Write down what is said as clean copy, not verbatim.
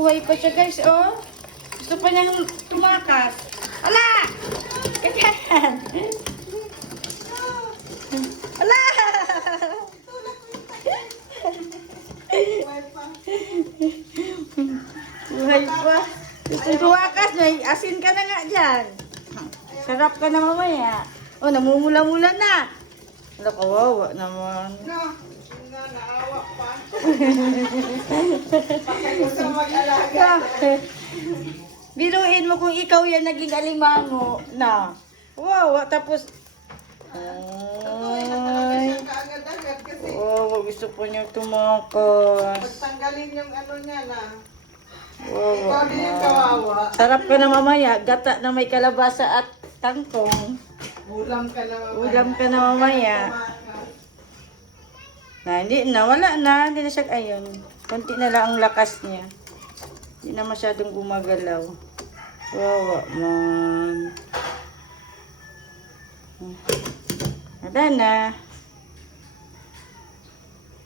buhay pa siya guys, oh. Gusto pa niyang tumakas. Ala! Ganyan! Ala! Buhay pa. Gusto tumakas, may asin ka na nga dyan. Sarap ka na mamaya. Oh, namumula-mula na. Wala, kawawa naman. Naawa pa. Bakit gusto mag-alaga? Biruin mo kung ikaw yan naging alimango na. Wow, tapos... Tutuloy na talaga siya kaagad-agad kasi Oh, gusto po niya tumakas. pagtanggalin yung ano niya na. Wow, Ikaw din yung kawawa. sarap ka na mamaya. Gata na may kalabasa at tangkong. Ulam ka na mamaya. Ulam ka na mamaya. Na, hindi na. Wala na. Hindi na siya, ayun. Konti na lang ang lakas niya. Hindi na masyadong gumagalaw. Wawa man. Wala na.